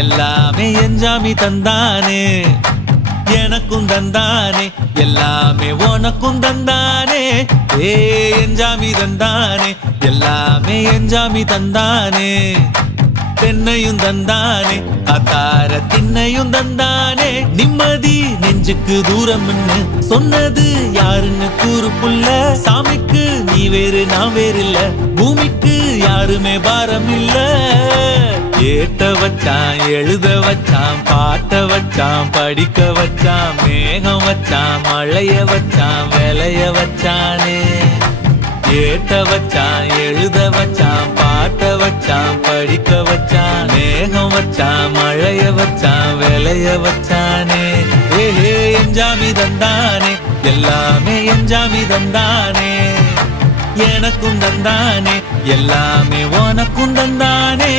எல்லாமே என்ஜாமி தந்தானே எனக்கும் தந்தானே எல்லாமே உனக்கும் தந்தானே ஏ என்ஜாமி தந்தானே எல்லாமே என்ஜாமி தந்தானே தென்னையும் தந்தானே காத்தார திண்ணையும் தந்தானே நிம்மதி நெஞ்சுக்கு தூரம்னு சொன்னது யாருன்னு கூறு புள்ள சாமிக்கு நீ வேறு நான் வேறு இல்ல பூமிக்கு யாருமே பாரம் இல்ல ஏத்த வச்சான் எழுத வச்சான் பாட்ட வச்சான் படிக்க வச்சான் மேகம் வச்சான் மழைய வச்சான் விளைய வச்சானே ஏத்த வச்சான் எழுத வச்சான் பாட்ட வச்சான் படிக்க வச்சான் மேகம் வச்சான் மழைய வச்சான் விளைய வச்சானே ஏஹே என்ஜாமி தந்தானே எல்லாமே என்ஜாமி தந்தானே எனக்கும் தந்தானே எல்லாமே உனக்கும் தந்தானே